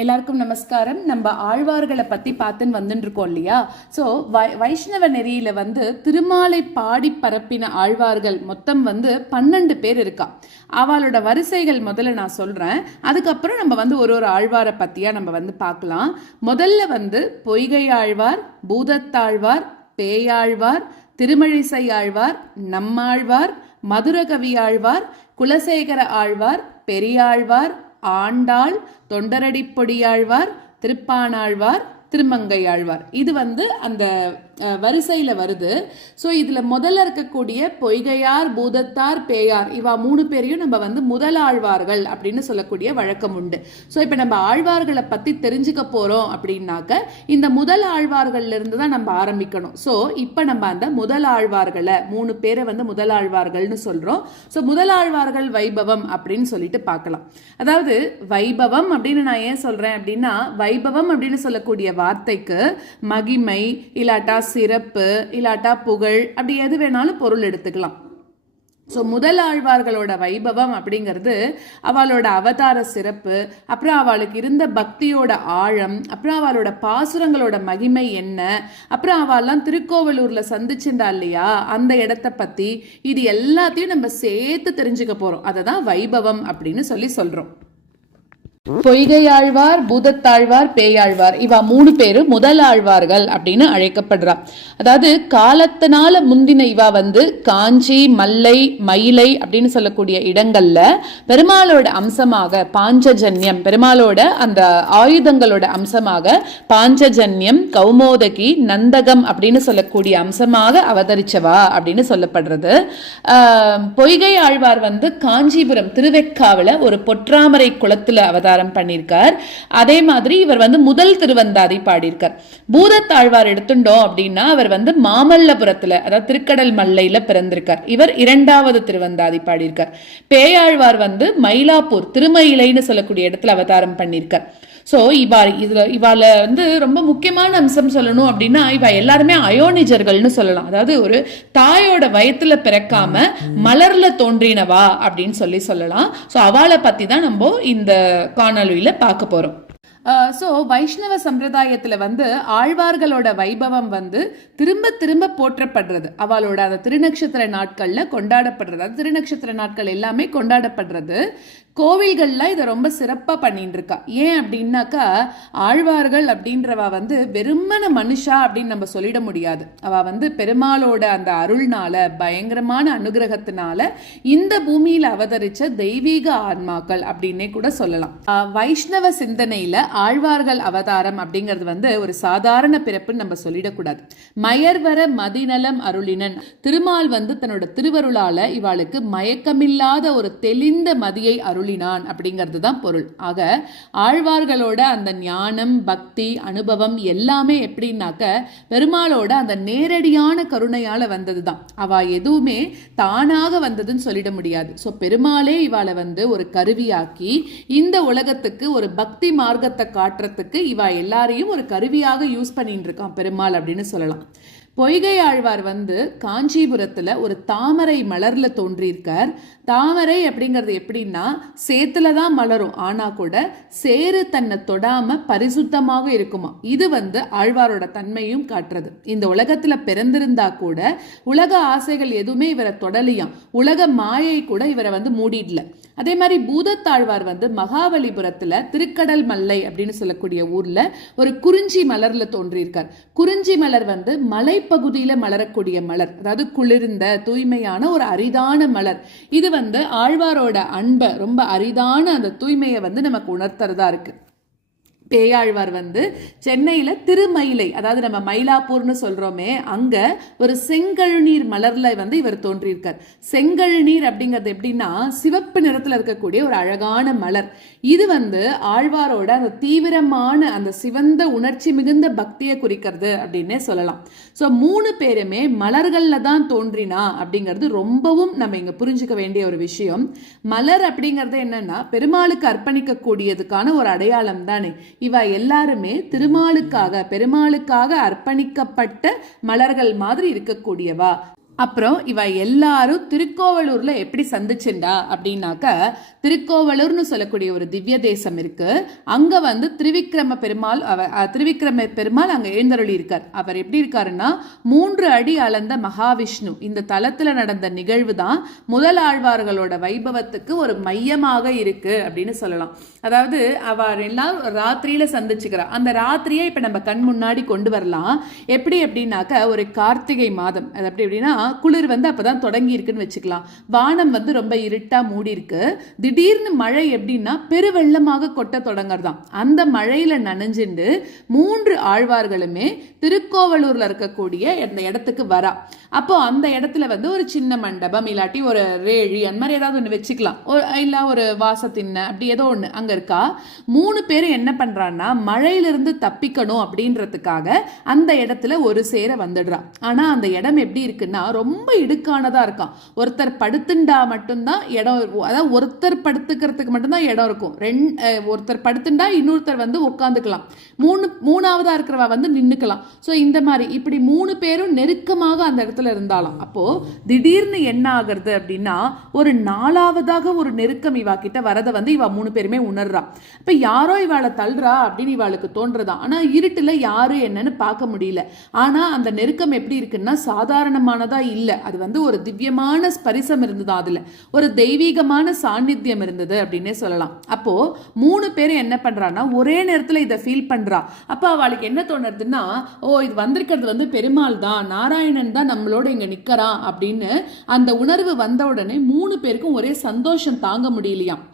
எல்லாருக்கும் நமஸ்காரம். நம்ம ஆழ்வார்களை பற்றி பார்த்துன்னு வந்துட்டு இருக்கோம் இல்லையா? ஸோ வைஷ்ணவ நெறியில் திருமாலை பாடி பரப்பின ஆழ்வார்கள் மொத்தம் 12 பேர் இருக்கா. அவளோட வரிசைகள் முதல்ல நான் சொல்கிறேன். அதுக்கப்புறம் நம்ம ஒரு ஒரு ஆழ்வாரை பற்றியாக நம்ம பார்க்கலாம். முதல்ல பொய்கை ஆழ்வார், பூதத்தாழ்வார், பேயாழ்வார், திருமழிசை ஆழ்வார், நம்மாழ்வார், மதுரகவி ஆழ்வார், குலசேகர ஆழ்வார், பெரியாழ்வார், ஆண்டாள், தொண்டரடிப்பொடியாழ்வார், திருப்பானாழ்வார், திருமங்கையாழ்வார். இது அந்த வரிசையில் வருது. ஸோ இதில் முதல்ல இருக்கக்கூடிய பொய்கையார், பூதத்தார், பேயார் இவா 3 பேரையும் நம்ம முதலாழ்வார்கள் அப்படின்னு சொல்லக்கூடிய வழக்கம் உண்டு. ஸோ இப்போ நம்ம ஆழ்வார்களை பற்றி தெரிஞ்சுக்க போகிறோம் அப்படின்னாக்க இந்த முதல் ஆழ்வார்கள்ல இருந்து தான் நம்ம ஆரம்பிக்கணும். ஸோ இப்போ நம்ம அந்த முதலாழ்வார்களை 3 பேரை முதலாழ்வார்கள்னு சொல்கிறோம். ஸோ முதலாழ்வார்கள் வைபவம் அப்படின்னு சொல்லிட்டு பார்க்கலாம். அதாவது வைபவம் அப்படின்னு நான் ஏன் சொல்கிறேன் அப்படின்னா, வைபவம் அப்படின்னு சொல்லக்கூடிய வார்த்தைக்கு மகிமை இல்லாட்டா சிறப்பு இல்லாட்டா புகழ் அப்படி எது வேணாலும் பொருள் எடுத்துக்கலாம். ஸோ முதல் ஆழ்வார்களோட வைபவம் அப்படிங்கிறது அவளோட அவதார சிறப்பு, அப்புறம் அவளுக்கு இருந்த பக்தியோட ஆழம், அப்புறம் அவளோட பாசுரங்களோட மகிமை என்ன, அப்புறம் அவெல்லாம் திருக்கோவலூர்ல சந்திச்சிருந்தா இல்லையா அந்த இடத்த பத்தி, இது எல்லாத்தையும் நம்ம சேர்த்து தெரிஞ்சுக்க போறோம். அதை தான் வைபவம் அப்படின்னு சொல்றோம். பொய்கையாழ்வார், பூதத்தாழ்வார், பேயாழ்வார் இவா 3 பேரு முதலாழ்வார்கள் அப்படின்னு அழைக்கப்படுறா. அதாவது காலத்தினால முந்தின இவா காஞ்சி, மல்லை, மயிலை அப்படின்னு சொல்லக்கூடிய இடங்கள்ல பெருமாளோட அம்சமாக பாஞ்சஜன்யம், பெருமாளோட அந்த ஆயுதங்களோட அம்சமாக பாஞ்சஜன்யம், கௌமோதகி, நந்தகம் அப்படின்னு சொல்லக்கூடிய அம்சமாக அவதரிச்சவா அப்படின்னு சொல்லப்படுறது. பொய்கை ஆழ்வார் காஞ்சிபுரம் திருவெக்காவில ஒரு பொற்றாமரை குளத்துல அவதாரம் பண்ணிருக்கார். அதே மாதிரி இவர் முதல் திருவந்தாதி பாடியிருக்கார். பூதத்தாழ்வார் எடுத்துட்டோம் அப்படின்னா அவர் மாமல்லபுரத்துல, அதாவது திருக்கடல் மல்லையில பிறந்திருக்கார். இவர் 2வது திருவந்தாதி பாடியிருக்கார். பேயாழ்வார் மயிலாப்பூர் திருமயிலைன்னு சொல்லக்கூடிய இடத்துல அவதாரம் பண்ணியிருக்கார். ஸோ இவால ரொம்ப முக்கியமான அம்சம் சொல்லணும் அப்படின்னா, இவ எல்லாருமே அயோனிஜர்கள்னு சொல்லலாம். அதாவது ஒரு தாயோட வயத்துல பிறக்காம மலர்ல தோன்றினவா அப்படின்னு சொல்லலாம். ஸோ அவளை பத்தி தான் நம்ம இந்த காணொளியில பார்க்க போறோம். ஸோ வைஷ்ணவ சம்பிரதாயத்தில் ஆழ்வார்களோட வைபவம் திரும்ப திரும்ப போற்றப்படுறது. அவளோட அந்த திருநக்ஷத்திர நாட்களில் கொண்டாடப்படுறது. அது திருநக்ஷத்திர நாட்கள் எல்லாமே கொண்டாடப்படுறது. கோவில்கள்ல இதை ரொம்ப சிறப்பாக பண்ணிட்டு இருக்கா. ஏன் அப்படின்னாக்கா, ஆழ்வார்கள் அப்படின்றவா வெறுமன மனுஷா அப்படின்னு நம்ம சொல்லிட முடியாது. அவ பெருமாளோட அந்த அருள்னால, பயங்கரமான அனுகிரகத்தினால இந்த பூமியில அவதரிச்ச தெய்வீக ஆன்மாக்கள் அப்படின்னே கூட சொல்லலாம். வைஷ்ணவ சிந்தனையில ஆழ்வார்கள் அவதாரம் அப்படிங்கிறது ஒரு சாதாரண பிறப்புன்னு நம்ம சொல்லிடக்கூடாது. மயர்வர மதிநலம் அருளினன், திருமால் தன்னோட திருவருளால இவாளுக்கு மயக்கமில்லாத ஒரு தெளிந்த மதியை அருளினான் அப்படிங்கிறது தான் பொருள். ஆக ஆழ்வார்களோட அந்த ஞானம், பக்தி, அனுபவம் எல்லாமே எப்படின்னாக்க பெருமாளோட அந்த நேரடியான கருணையால வந்ததுதான். அவ எதுவுமே தானாக வந்ததுன்னு சொல்லிட முடியாது. ஸோ பெருமாளே இவாளை ஒரு கருவியாக்கி இந்த உலகத்துக்கு ஒரு பக்தி மார்க்கத்தை காட்டுறதுக்கு இவா எல்லாரையும் ஒரு கருவியாக யூஸ் பண்ணிட்டு இருக்கான் பெருமாள் அப்படின்னு சொல்லலாம். பொய்கை ஆழ்வார் காஞ்சிபுரத்துல ஒரு தாமரை மலர்ல தோன்றியிருக்கார். தாமரை அப்படிங்கிறது எப்படின்னா, சேத்துல தான் மலரும், ஆனா கூட சேரு தன்னை தொடாம பரிசுத்தமாக இருக்குமா. இது ஆழ்வாரோட தன்மையும் காட்டுறது. இந்த உலகத்துல பிறந்திருந்தா கூட உலக ஆசைகள் எதுவுமே இவரை தொடலியாம், உலக மாயை கூட இவரை மூடிடல. அதே மாதிரி பூதத்தாழ்வார் மகாபலிபுரத்துல திருக்கடல் மல்லை அப்படின்னு சொல்லக்கூடிய ஊர்ல ஒரு குறிஞ்சி மலர்ல தோன்றியிருக்கார். குறிஞ்சி மலர் மலைப்பகுதியில மலரக்கூடிய மலர், அதாவது குளிர்ந்த தூய்மையான ஒரு அரிதான மலர். இது ஆழ்வாரோட அன்பை, ரொம்ப அரிதான அந்த தூய்மையை நமக்கு உணர்த்துறதா இருக்கு. பேயாழ்வார் சென்னையில திருமயிலை, அதாவது நம்ம மயிலாப்பூர்னு சொல்றோமே, அங்க ஒரு செங்கழுநீர் மலர்ல இவர் தோன்றியிருக்கார். செங்கழுநீர் அப்படிங்கிறது எப்படின்னா சிவப்பு நிறத்துல இருக்கக்கூடிய ஒரு அழகான மலர். இது ஆழ்வாரோட அந்த தீவிரமான அந்த சிவந்த உணர்ச்சி மிகுந்த பக்தியை குறிக்கிறது அப்படின்னே சொல்லலாம். ஸோ 3 பேருமே மலர்கள்ல தான் தோன்றினா அப்படிங்கிறது ரொம்பவும் நம்ம இங்க புரிஞ்சுக்க வேண்டிய ஒரு விஷயம். மலர் அப்படிங்கிறது என்னன்னா பெருமாளுக்கு அர்ப்பணிக்க கூடியதுக்கான ஒரு அடையாளம் தானே. இவ எல்லாருமே திருமாலுக்காக, பெருமாளுக்காக அர்ப்பணிக்கப்பட்ட மலர்கள் மாதிரி இருக்கக்கூடியவா. அப்புறம் இவ எல்லாரும் திருக்கோவலூர்ல எப்படி சந்திச்சுண்டா அப்படின்னாக்க, திருக்கோவலூர்னு சொல்லக்கூடிய ஒரு திவ்ய தேசம் இருக்கு. அங்க வந்து திருவிக்கிரம பெருமாள் அங்க எழுந்தருளி இருக்கார். அவர் எப்படி இருக்காருன்னா 3 அடி அளந்த மகாவிஷ்ணு. இந்த தலத்துல நடந்த நிகழ்வு தான் முதல் ஆழ்வார்களோட வைபவத்துக்கு ஒரு மையமாக இருக்கு அப்படின்னு சொல்லலாம். அதாவது அவர் எல்லாம் ராத்திரியில சந்திச்சுக்கிறா. அந்த ராத்திரியை இப்ப நம்ம கண் முன்னாடி கொண்டு வரலாம். எப்படி அப்படின்னாக்க, ஒரு கார்த்திகை மாதம், அது எப்படி எப்படின்னா குளிர் வந்து அப்பதான் தொடங்கி இருக்குன்னு வச்சுக்கலாம். வானம் வந்து ரொம்ப இருட்டா மூடி இருக்கு. திடீர்னு மழை எப்படின்னா பெருவெள்ளமாக கொட்ட தொடங்கறதாம். அந்த மழையில நனைஞ்சுண்டு 3 ஆழ்வார்களுமே திருக்கோவலூர்ல இருக்கக்கூடிய அந்த இடத்துக்கு வரா. அப்போ அந்த இடத்துல வந்து ஒரு சின்ன மண்டபம் இல்லாட்டி ஒரு ரேழி அந்த மாதிரி ஏதாவது ஒன்று வச்சுக்கலாம், இல்ல ஒரு வாசத்தின்ன அப்படி ஏதோ ஒன்று அங்க இருக்கா. 3 பேரும் என்ன பண்றான்னா, மழையிலிருந்து தப்பிக்கணும் அப்படின்றதுக்காக அந்த இடத்துல ஒரு சேர வந்துடுறா. ஆனா அந்த இடம் எப்படி இருக்குன்னா ரொம்ப இடுக்கானதா இருக்கான். ஒருத்தர் படுத்துண்டா மட்டும்தான் இடம், அதாவது ஒருத்தர் படுத்துக்கிறதுக்கு மட்டும்தான் இடம் இருக்கும். ஒருத்தர் படுத்துண்டா இன்னொருத்தர் வந்து உட்காந்துக்கலாம், மூணாவதா இருக்கிறவா வந்து நின்னுக்கலாம். ஸோ இந்த மாதிரி இப்படி 3 பேரும் நெருக்கமாக அந்த இடத்துல இருந்தாலும், அப்போ திடீர்னு என்ன ஆகுறது அப்படின்னா, ஒரு 4வதாக ஒரு நெருக்கம் இவா கிட்ட வரதை வந்து இவா 3 பேருமே உணர்றா. அப்ப யாரோ இவாளை தள்ளுறா அப்படின்னு இவாளுக்கு தோன்றதா. ஆனா இருட்டுல யாரு என்னன்னு பார்க்க முடியல. ஆனா அந்த நெருக்கம் எப்படி இருக்குன்னா சாதாரணமானதா இல்ல. அது வந்து ஒரு திவ்யமான ஸ்பரிசம் இருந்தது, அதுல ஒரு தெய்வீகமான சாநித்தியம் இருந்தது அப்படின்னே சொல்லலாம். அப்போ 3 பேரும் என்ன பண்றான்னா ஒரே நேரத்துல இதை ஃபீல் பண்றா. அப்ப அவளுக்கு என்ன தோணுதுன்னா, ஓ இது வந்திருக்கிறது வந்து பெருமாள் தான், நாராயணன் தான் நம்மளோட இங்க நிக்கிறான் அப்படின்னு அந்த உணர்வு வந்த உடனே 3 பேருக்கும் ஒரே சந்தோஷம் தாங்க முடியலையாம்.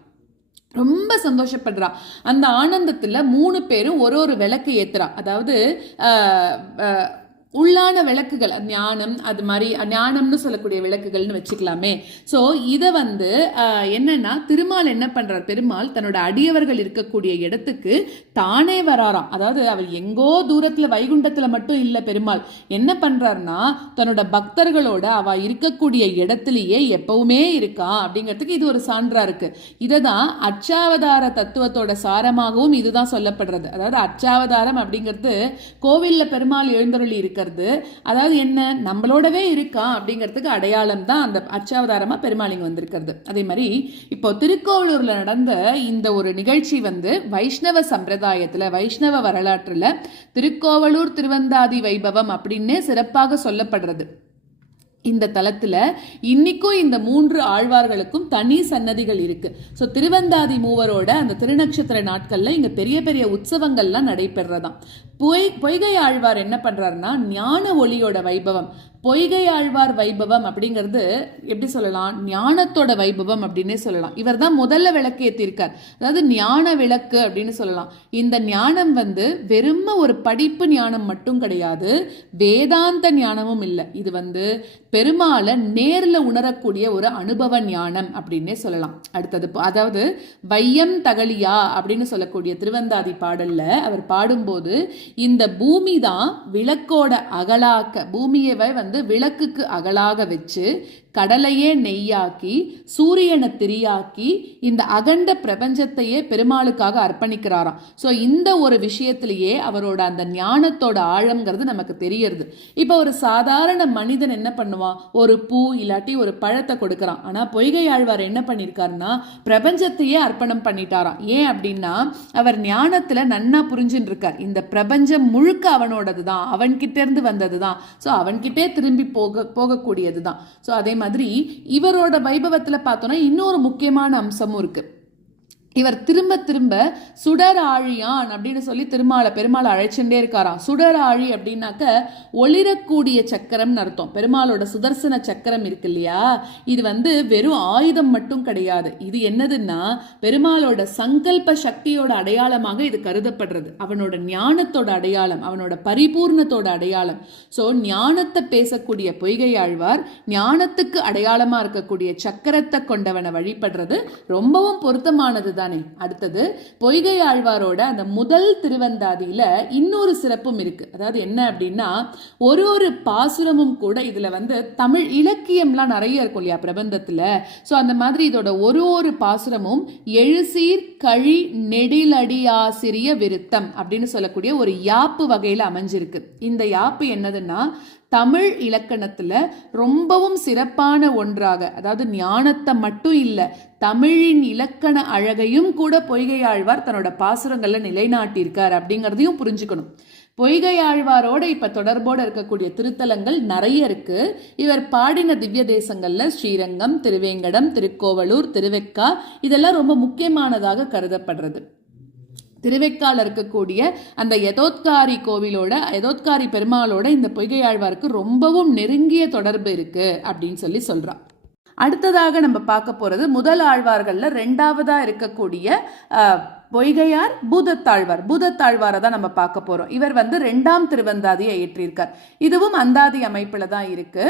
ரொம்ப சந்தோஷப்படுறா. அந்த ஆனந்தத்துல 3 பேரும் ஒரு விளக்கு ஏத்துறா. அதாவது உள்ளான விளக்குகள், ஞானம், அது மாதிரி ஞானம்னு சொல்லக்கூடிய விளக்குகள்னு வச்சுக்கலாமே. ஸோ இதை வந்து என்னன்னா திருமால் என்ன பண்றார், பெருமாள் தன்னோட அடியவர்கள் இருக்கக்கூடிய இடத்துக்கு தானே வராராம். அதாவது அவர் எங்கோ தூரத்துல வைகுண்டத்துல மட்டும் இல்லை, பெருமாள் என்ன பண்றாருன்னா தன்னோட பக்தர்களோட அவ இருக்கக்கூடிய இடத்துலயே எப்பவுமே இருக்கா அப்படிங்கிறதுக்கு இது ஒரு சான்றா இருக்கு. இததான் அச்சாவதார தத்துவத்தோட சாரமாகவும் இதுதான் சொல்லப்படுறது. அதாவது அச்சாவதாரம் அப்படிங்கிறது கோவில்ல பெருமாள் எழுந்தருளி இருக்க, அதாவது என்ன நம்மளோடவே இருக்கா அப்படிங்கிறதுக்கு அடையாளம் தான் அந்த அச்சாவதாரமா பெருமாளிங்க வந்திருக்கிறது. அதே மாதிரி இப்போ திருக்கோவலூர்ல நடந்த இந்த ஒரு நிகழ்ச்சி வந்து வைஷ்ணவ சம்பிரதாயத்துல, வைஷ்ணவ வரலாற்றுல திருக்கோவலூர் திருவந்தாதி வைபவம் அப்படின்னு சிறப்பாக சொல்லப்படுறது. இந்த தலத்துல இன்னைக்கும் இந்த 3 ஆழ்வார்களுக்கும் தனி சன்னதிகள் இருக்கு. ஸோ திருவந்தாதி மூவரோட அந்த திருநட்சத்திர நாட்கள்ல இங்க பெரிய பெரிய உற்சவங்கள்லாம் நடைபெறதாம். பொய்கை ஆழ்வார் என்ன பண்றாருன்னா ஞான ஒளியோட வைபவம், பொய்கை ஆழ்வார் வைபவம் அப்படிங்கிறது எப்படி சொல்லலாம், ஞானத்தோட வைபவம் அப்படின்னே சொல்லலாம். இவர் தான் முதல்ல விளக்கு ஏற்றிருக்கார், அதாவது ஞான விளக்கு அப்படின்னு சொல்லலாம். இந்த ஞானம் வந்து வெறும் ஒரு படிப்பு ஞானம் மட்டும் கிடையாது, வேதாந்த ஞானமும் இல்லை. இது வந்து பெருமாளை நேர்ல உணரக்கூடிய ஒரு அனுபவ ஞானம் அப்படின்னே சொல்லலாம். அடுத்தது அதாவது வையம் தகலியா அப்படின்னு சொல்லக்கூடிய திருவந்தாதி பாடல்ல அவர் பாடும்போது இந்த பூமி தான் விளக்கோட அகலாக்க, பூமியை வந்து விளக்குக்கு அகலாக வச்சு கடலையே நெய்யாக்கி சூரியனை திரியாக்கி இந்த அகண்ட பிரபஞ்சத்தையே பெருமாளுக்காக அர்ப்பணிக்கிறாராம். ஸோ இந்த ஒரு விஷயத்திலேயே அவரோட அந்த ஞானத்தோட ஆழம்ங்கிறது நமக்கு தெரியறது. இப்போ ஒரு சாதாரண மனிதன் என்ன பண்ணுவான், ஒரு பூ இல்லாட்டி ஒரு பழத்தை கொடுக்கறான். ஆனா பொய்கை ஆழ்வார் என்ன பண்ணிருக்காருன்னா பிரபஞ்சத்தையே அர்ப்பணம் பண்ணிட்டாராம். ஏன் அப்படின்னா அவர் ஞானத்துல நன்னா புரிஞ்சுட்டு இருக்கார், இந்த பிரபஞ்சம் முழுக்க அவனோடது தான், அவன்கிட்ட இருந்து வந்தது தான், ஸோ அவன்கிட்டே திரும்பி போகக்கூடியது தான். ஸோ அதே மாதிரி இவரோட வைபவத்துல பார்த்தோம்னா இன்னொரு முக்கியமான அம்சமும் இருக்கு. இவர் திரும்ப திரும்ப சுடர் ஆழியான் அப்படின்னு சொல்லி பெருமாளை அழைச்சுட்டே இருக்காராம். சுடர் ஆழி அப்படின்னாக்க ஒளிரக்கூடிய சக்கரம்னு அர்த்தம். பெருமாளோட சுதர்சன சக்கரம் இருக்கு இல்லையா, இது வந்து வெறும் ஆயுதம் மட்டும் கிடையாது. இது என்னதுன்னா பெருமாளோட சங்கல்ப சக்தியோட அடையாளமாக இது கருதப்படுறது, அவனோட ஞானத்தோட அடையாளம், அவனோட பரிபூர்ணத்தோட அடையாளம். ஸோ ஞானத்தை பேசக்கூடிய பொய்கை ஆழ்வார் ஞானத்துக்கு அடையாளமா இருக்கக்கூடிய சக்கரத்தை கொண்டவனை வழிபடுறது ரொம்பவும் பொருத்தமானது தான். அடுத்தது பொய்கை ஆழ்வாரோட அந்த முதல் திருவந்தாதியில இன்னொரு சிறப்பும் இருக்கு. அதாவது என்ன அப்படின்னா ஒரு பாசுரமும் கூட இதுல வந்து தமிழ் இலக்கியம்லாம் நிறைய இருக்கும் இல்லையா பிரபந்தத்துல. ஸோ அந்த மாதிரி இதோட ஒரு பாசுரமும் எழுசீர் கழி நெடிலடியாசிரிய விருத்தம் அப்படின்னு சொல்லக்கூடிய ஒரு யாப்பு வகையில அமைஞ்சிருக்கு. இந்த யாப்பு என்னதுன்னா தமிழ் இலக்கணத்துல ரொம்பவும் சிறப்பான ஒன்றாக, அதாவது ஞானத்தை மட்டும் இல்லை, தமிழின் இலக்கண அழகையும் கூட பொய்கையாழ்வார் தன்னோட பாசுரங்கள்ல நிலைநாட்டியிருக்கார் அப்படிங்கிறதையும் புரிஞ்சுக்கணும். பொய்கையாழ்வாரோட இப்ப தொடர்போடு இருக்கக்கூடிய திருத்தலங்கள் நிறைய இருக்கு. இவர் பாடின திவ்ய தேசங்கள்ல ஸ்ரீரங்கம், திருவேங்கடம், திருக்கோவலூர், திருவெக்கா இதெல்லாம் ரொம்ப முக்கியமானதாக கருதப்படுறது. திருவெக்கால இருக்கக்கூடிய அந்த யதோத்காரி கோவிலோட, யதோத்காரி பெருமாளோட இந்த பொய்கையாழ்வாருக்கு ரொம்பவும் நெருங்கிய தொடர்பு இருக்கு அப்படின்னு சொல்றான். அடுத்ததாக நம்ம பார்க்க போறது முதல் ஆழ்வார்கள்ல ரெண்டாவதா இருக்கக்கூடிய பொய்கையார் பூதத்தாழ்வார். பூதத்தாழ்வாரை தான் நம்ம பார்க்க போறோம். இவர் வந்து 2ஆம் திருவந்தாதியை ஏற்றிருக்கார். இதுவும் அந்தாதி அமைப்புல தான் இருக்கு.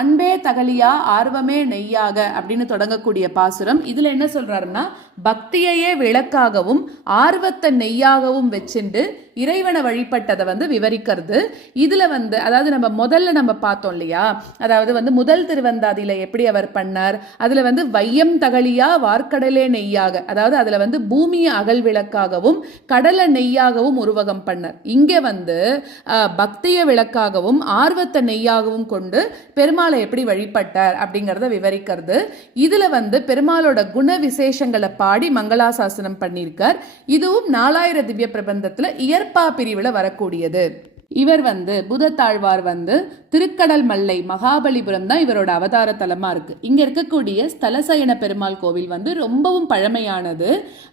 அன்பே தகலியா ஆர்வமே நெய்யாக அப்படின்னு தொடங்கக்கூடிய பாசுரம். இதுல என்ன சொல்றாருன்னா, பக்தியையே விளக்காகவும் ஆர்வத்தை நெய்யாகவும் வச்சுண்டு இறைவனை வழிபட்டதை வந்து விவரிக்கிறது. இதுல வந்து அதாவது நம்ம முதல்ல பார்த்தோம் இல்லையா, அதாவது வந்து முதல் திருவந்தாதியில எப்படி அவர் பண்ணார், அதுல வந்து வையம் தகலியா வார்க்கடலே நெய்யாக, அதாவது அதுல வந்து பூமியை அகல் விளக்காகவும் கடலை நெய்யாகவும் உருவகம் பண்ணார். இங்க வந்து பக்திய விளக்காகவும் ஆர்வத்தை நெய்யாகவும் கொண்டு பெருமாளை எப்படி வழிபட்டார் அப்படிங்கறத விவரிக்கிறது. இதுல வந்து பெருமாளோட குண விசேஷங்களை பாடி மங்களாசாசனம் பண்ணியிருக்கார். இதுவும் 4000 திவ்ய பிரபந்தத்துல இயற்பா பிரிவுல வரக்கூடியது. இவர் வந்து பூதத்தாழ்வார் வந்து திருக்கடல் மல்லை மகாபலிபுரம் தான் இவரோட அவதார தலமா இருக்கு. இங்க இருக்கக்கூடிய ஸ்தலசயன பெருமாள் கோவில் வந்து ரொம்பவும் பழமையானது.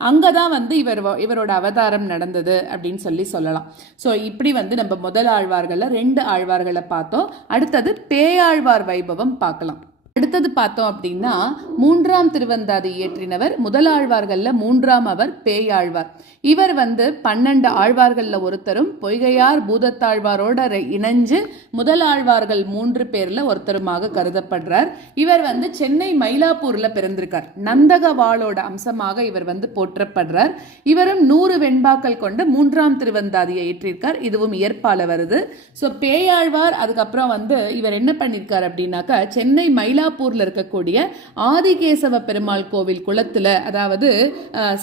அங்கதான் வந்து இவரோட அவதாரம் நடந்தது அப்படின்னு சொல்லலாம். ஸோ இப்படி வந்து நம்ம முதல் ஆழ்வார்கள்ல 2 ஆழ்வார்களை பார்த்தோம். அடுத்தது பேயாழ்வார் வைபவம் பார்க்கலாம். அடுத்தது பார்த்தோம் அப்படின்னா 3ஆம் திருவந்தாதி இயற்றினவர் முதலாழ்வார்கள்ல 3ஆம் அவர் பேயாழ்வார். இவர் வந்து 12 ஆழ்வார்கள்ல ஒருத்தரும் பொய்கையார் பூதத்தாழ்வாரோட இணைஞ்சு முதலாழ்வார்கள் 3 பேர்ல ஒருத்தருமாக கருதப்படுறார். இவர் வந்து சென்னை மயிலாப்பூர்ல பிறந்திருக்கார். நந்தகவாளோட அம்சமாக இவர் வந்து போற்றப்படுறார். இவரும் 100 வெண்பாக்கள் கொண்டு 3ஆம் திருவந்தாதியை இயற்றிருக்கார். இதுவும் இயற்பால வருது. ஸோ பேயாழ்வார் அதுக்கப்புறம் வந்து இவர் என்ன பண்ணியிருக்கார் அப்படின்னாக்கா, சென்னை மயிலாப்பூர்ல இருக்கக்கூடிய ஆதிகேசவ பெருமாள் கோவில் குளத்துல, அதாவது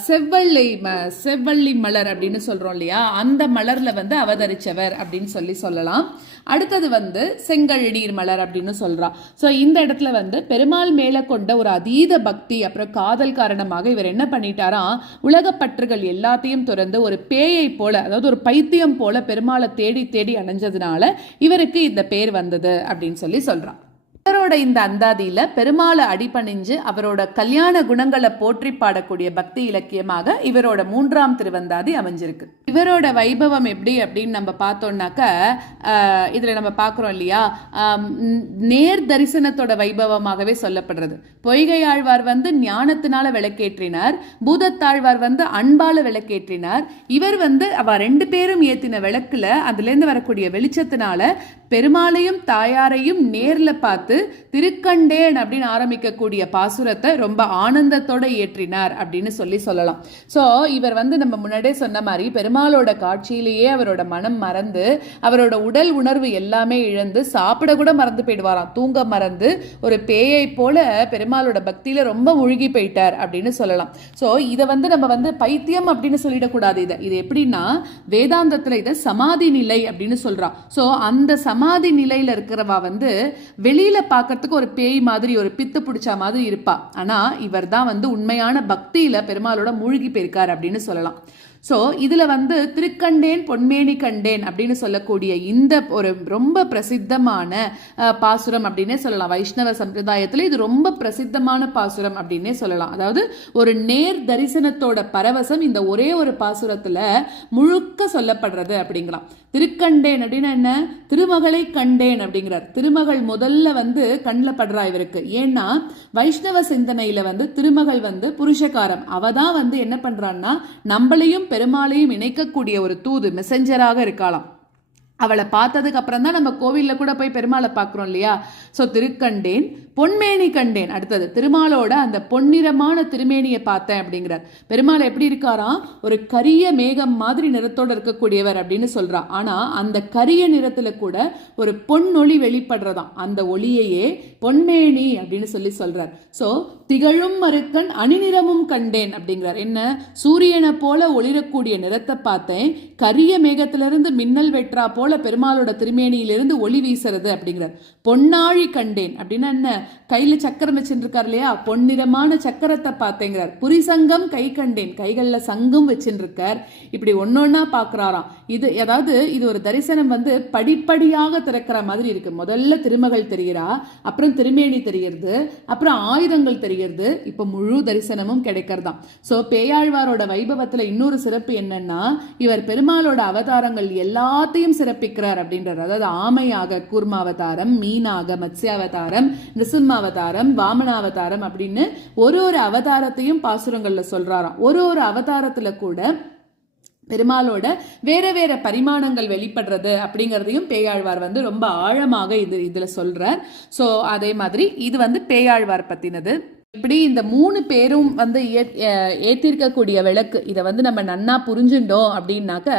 செவ்வள்ளி மலர் அப்படின்னு சொல்றோம் இல்லையா, அந்த மலர்ல வந்து அவதரிச்சவர் அப்படின்னு சொல்லலாம். அடுத்தது வந்து செங்கழநீர் மலர் அப்படின்னு சொல்றா. ஸோ இந்த இடத்துல வந்து பெருமாள் மேல கொண்ட ஒரு அதீத பக்தி அப்புறம் காதல் காரணமாக இவர் என்ன பண்ணிட்டாராம், உலக பற்றுகள் எல்லாத்தையும் துறந்து ஒரு பேயை போல, அதாவது ஒரு பைத்தியம் போல பெருமாளை தேடி தேடி அடைஞ்சதுனால இவருக்கு இந்த பேர் வந்தது அப்படின்னு சொல்றான். இவரோட இந்த அந்தாதியில பெருமாளை அடிபணிஞ்சு அவரோட கல்யாண குணங்களை போற்றி பாடக்கூடிய பக்தி இலக்கியமாக இவரோட 3ஆம் திருவந்தாதி அமைஞ்சிருக்கு. இவரோட வைபவம் எப்படி அப்படின்னு நம்ம பார்த்தோம்னாக்க, இதுல நம்ம பார்க்கிறோம் இல்லையா, நேர் தரிசனத்தோட வைபவமாகவே சொல்லப்படுறது. பொய்கையாழ்வார் வந்து ஞானத்தினால விளக்கேற்றினார், பூதத்தாழ்வார் வந்து அன்பால விளக்கேற்றினார். இவர் வந்து அவ 2 பேரும் ஏத்தின விளக்குல அதுல இருந்து வரக்கூடிய வெளிச்சத்தினால பெருமாளையும் தாயாரையும் நேர்ல பார்த்து திருக்கண்டேன் அப்படின்னு ஆரம்பிக்கக்கூடிய பாசுரத்தை ரொம்ப ஆனந்தத்தோட ஏற்றினார் அப்படின்னு சொல்லலாம். ஸோ இவர் வந்து நம்ம முன்னாடியே சொன்ன மாதிரி பெருமாளோட காட்சியிலேயே அவரோட மனம் மறந்து அவரோட உடல் உணர்வு எல்லாமே இழந்து சாப்பிட கூட மறந்து போயிடுவாராம், தூங்க மறந்து ஒரு பேயை போல பெருமாளோட பக்தியில ரொம்ப மூழ்கி போயிட்டார் அப்படின்னு சொல்லலாம். ஸோ இதை வந்து நம்ம வந்து பைத்தியம் அப்படின்னு சொல்லிடக்கூடாது. இது எப்படின்னா வேதாந்தத்துல இதை சமாதி நிலை அப்படின்னு சொல்றான். ஸோ அந்த சமாதி நிலையில இருக்கிறவா வந்து வெளியில பார்க்கறதுக்கு ஒரு பேய் மாதிரி, ஒரு பித்து பிடிச்ச மாதிரி இருப்பா. ஆனா இவர் தான் வந்து உண்மையான பக்தியில பெருமாளோட மூழ்கி போயிருக்கார் அப்படின்னு சொல்லலாம். ஸோ இதுல வந்து திருக்கண்டேன் பொன்மேனி கண்டேன் அப்படின்னு சொல்லக்கூடிய இந்த ஒரு ரொம்ப பிரசித்தமான பாசுரம் அப்படின்னே சொல்லலாம். வைஷ்ணவ சம்பிரதாயத்துல இது ரொம்ப பிரசித்தமான பாசுரம் அப்படின்னே சொல்லலாம். அதாவது ஒரு நேர் தரிசனத்தோட பரவசம் இந்த ஒரே ஒரு பாசுரத்துல முழுக்க சொல்லப்படுறது அப்படிங்கலாம். திருக்கண்டேன் அப்படின்னா என்ன, திருமகளை கண்டேன் அப்படிங்கிறார். திருமகள் முதல்ல வந்து கண்ணில் படுறா இவருக்கு. ஏன்னா வைஷ்ணவ சிந்தனையில வந்து திருமகள் வந்து புருஷகாரம், அவதான் வந்து என்ன பண்றான்னா நம்மளையும் பெருமாளையும் இணைக்கக்கூடிய ஒரு தூது, மெசஞ்சராக இருக்கலாம். அவளை பார்த்ததுக்கு அப்புறம் தான் நம்ம கோவில்ல கூட போய் பெருமாளை பார்க்குறோம் இல்லையா. ஸோ திருக்கண்டேன் பொன்மேனி கண்டேன். அடுத்தது திருமாலோட அந்த பொன்னிறமான திருமேனியை பார்த்தேன் அப்படிங்கிறார். பெருமாள் எப்படி இருக்காராம், ஒரு கரிய மேகம் மாதிரி நிறத்தோடு இருக்கக்கூடியவர் அப்படின்னு சொல்றா. ஆனா அந்த கரிய நிறத்துல கூட ஒரு பொன்னொளி வெளிப்படுறதாம். அந்த ஒளியையே பொன்மேனி அப்படின்னு சொல்றார். ஸோ திகழும் மறுக்கண் அணிநிறமும் கண்டேன் அப்படிங்கிறார். என்ன, சூரியனை போல ஒளிரக்கூடிய நிறத்தை பார்த்தேன், கரிய மேகத்திலிருந்து மின்னல் வெற்றா போல போல பெருமாளோட திருமேனியிலிருந்து ஒளி வீசுறது அப்படிங்கிறார். பொன்னாழி கண்டேன் அப்படின்னா என்ன, கையில சக்கரம் வச்சுருக்கார் இல்லையா, பொன்னிறமான சக்கரத்தை பார்த்தேங்கிறார். புரிசங்கம் கை கண்டேன், கைகள்ல சங்கம் வச்சுருக்கார். இப்படி ஒன்னொன்னா பாக்குறாராம். இது ஒரு தரிசனம் படிப்படியாக திறக்கிற மாதிரி இருக்கு. முதல்ல திருமகள் தெரிகிறா, அப்புறம் திருமேனி தெரிகிறது, அப்புறம் ஆயுதங்கள் தெரிகிறது, இப்ப முழு தரிசனமும் கிடைக்கிறதாம். சோ பேயாழ்வாரோட வைபவத்துல இன்னொரு சிறப்பு என்னன்னா, இவர் பெருமாளோட அவதாரங்கள் எல்லாத்தையும் சிறப்பிக்கிறார் அப்படின்றார். அதாவது ஆமையாக கூர்மாவதாரம், மீனாக மத்ஸ்யாவதாரம், நிருசிம்மாவதாரம், வாமனாவதாரம் அப்படின்னு ஒரு அவதாரத்தையும் பாசுரங்கள்ல சொல்றாராம். ஒரு அவதாரத்துல கூட பெருமாளோட வேற வேற பரிமாணங்கள் வெளிப்படுறது அப்படிங்கிறதையும் பேயாழ்வார் ரொம்ப ஆழமாக இதுல சொல்றார். சோ அதே மாதிரி இது பேயாழ்வார் பத்தினது. இப்படி இந்த 3 பேரும் ஏற்றிருக்கக்கூடிய விளக்கு, இதை நம்ம நன்னா புரிஞ்சுட்டோம் அப்படின்னாக்க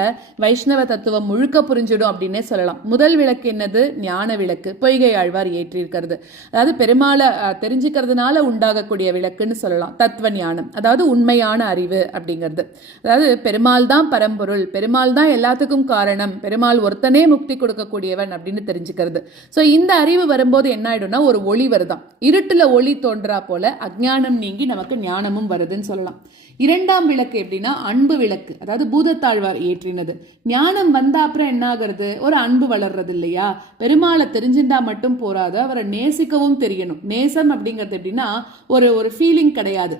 வைஷ்ணவ தத்துவம் முழுக்க புரிஞ்சிடும் அப்படின்னே சொல்லலாம். முதல் விளக்கு என்னது? ஞான விளக்கு, பொய்கை ஆழ்வார் ஏற்றிருக்கிறது. அதாவது பெருமாளை தெரிஞ்சுக்கிறதுனால உண்டாகக்கூடிய விளக்குன்னு சொல்லலாம். தத்துவ ஞானம், அதாவது உண்மையான அறிவு அப்படிங்கிறது. அதாவது பெருமாள் தான் பரம்பொருள், பெருமாள் தான் எல்லாத்துக்கும் காரணம், பெருமாள் ஒருத்தனே முக்தி கொடுக்கக்கூடியவன் அப்படின்னு தெரிஞ்சுக்கிறது. ஸோ இந்த அறிவு வரும்போது என்ன ஆயிடும்னா ஒரு ஒளி வருதான். இருட்டுல ஒளி தோன்றா போல அஞ்ஞானம் நீங்கி நமக்கு ஞானமும் வருதுன்னு சொல்லலாம். இரண்டாம் விளக்கு எப்படின்னா அன்பு விளக்கு, அதாவது பூதத்தாழ்வார் ஏற்றினது. ஞானம் வந்தா அப்புறம் என்ன ஆகிறது? ஒரு அன்பு வளர்றது இல்லையா? பெருமாளை தெரிஞ்சிருந்தா மட்டும் போராது, அவரை நேசிக்கவும் தெரியணும். நேசம் அப்படிங்கிறது எப்படின்னா ஒரு ஃபீலிங் கிடையாது,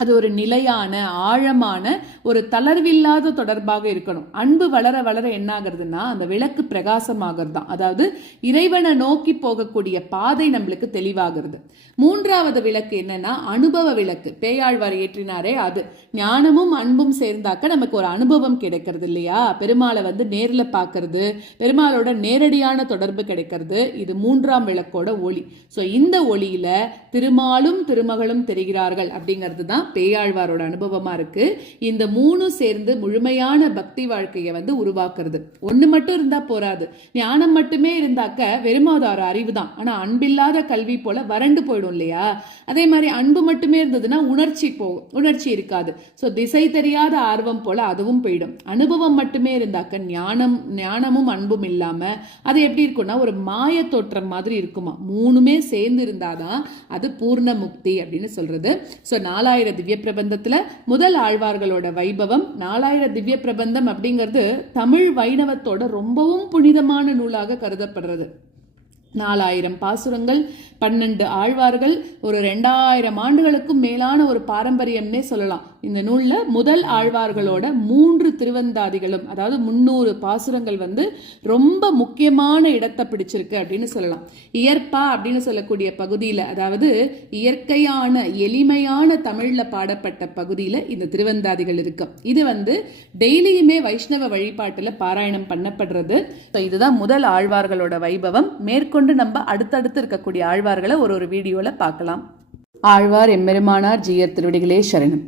அது ஒரு நிலையான ஆழமான ஒரு தளர்வில்லாத தொடர்பாக இருக்கணும். அன்பு வளர வளர என்ன ஆகுறதுன்னா அந்த விளக்கு பிரகாசமாகிறது தான். அதாவது இறைவனை நோக்கி போகக்கூடிய பாதை நம்மளுக்கு தெளிவாகிறது. மூன்றாவது விளக்கு என்னன்னா அனுபவ விளக்கு. பேயாழ்வார் ஏற்றினாரே அது. ஞானமும் அன்பும் சேர்ந்தாக்க நமக்கு ஒரு அனுபவம் கிடைக்கிறது இல்லையா? பெருமாளை நேரில் பார்க்கறது, பெருமாளோட நேரடியான தொடர்பு கிடைக்கிறது. இது மூன்றாம் விளக்கோட ஒளி. ஸோ இந்த ஒளியில திருமாலும் திருமகளும் தெரிகிறார்கள் அப்படிங்கிறது தான் பேயாழ்வாரோட அனுபவமா இருக்கு. இந்த 3 சேர்ந்து முழுமையான பக்தி வாழ்க்கையை உருவாக்குறது. ஒண்ணு மட்டும் இருந்தா போராது. ஞானம் மட்டுமே இருந்தாக்க வெறுமாதார அறிவு தான், ஆனா அன்பில்லாத கல்வி போல வறண்டு போயிடும் இல்லையா? அதே மாதிரி அன்பு மட்டுமே இருந்ததுன்னா உணர்ச்சி இருக்காது. ஸோ திசை தெரியாத ஆர்வம் போல அதுவும் போயிடும். அனுபவம் மட்டுமே இருந்தாக்க ஞானமும் அன்பும் இல்லாம அது எப்படி இருக்கும்னா ஒரு மாய தோற்றம் மாதிரி இருக்குமா. 3மே சேர்ந்து இருந்தாதான் அது பூர்ண முக்தி அப்படின்னு சொல்றது. ஸோ 4000 திவ்ய பிரபந்தத்துல முதல் ஆழ்வார்களோட வைபவம். 4000 திவ்ய பிரபந்தம் அப்படிங்கிறது தமிழ் வைணவத்தோட ரொம்பவும் புனிதமான நூலாக கருதப்படுறது. 4000 பாசுரங்கள், 12 ஆழ்வார்கள், ஒரு 2000 ஆண்டுகளுக்கும் மேலான ஒரு பாரம்பரியம்னே சொல்லலாம். இந்த நூல்ல முதல் ஆழ்வார்களோட 3 திருவந்தாதிகளும், அதாவது 300 பாசுரங்கள் ரொம்ப முக்கியமான இடத்தை பிடிச்சிருக்கு அப்படின்னு சொல்லலாம். இயற்பா அப்படின்னு சொல்லக்கூடிய பகுதியில, அதாவது இயற்கையான எளிமையான தமிழ்ல பாடப்பட்ட பகுதியில இந்த திருவந்தாதிகள் இருக்கு. இது டெய்லியுமே வைஷ்ணவ வழிபாட்டுல பாராயணம் பண்ணப்படுறது. இதுதான் முதல் ஆழ்வார்களோட வைபவம். மேற்கொண்டு நம்ம அடுத்தடுத்து இருக்கக்கூடிய ஆழ்வார்களை ஒரு வீடியோல பார்க்கலாம். ஆழ்வார் எம்பெருமானார் ஜீயர் திருவடிகளே சரணம்.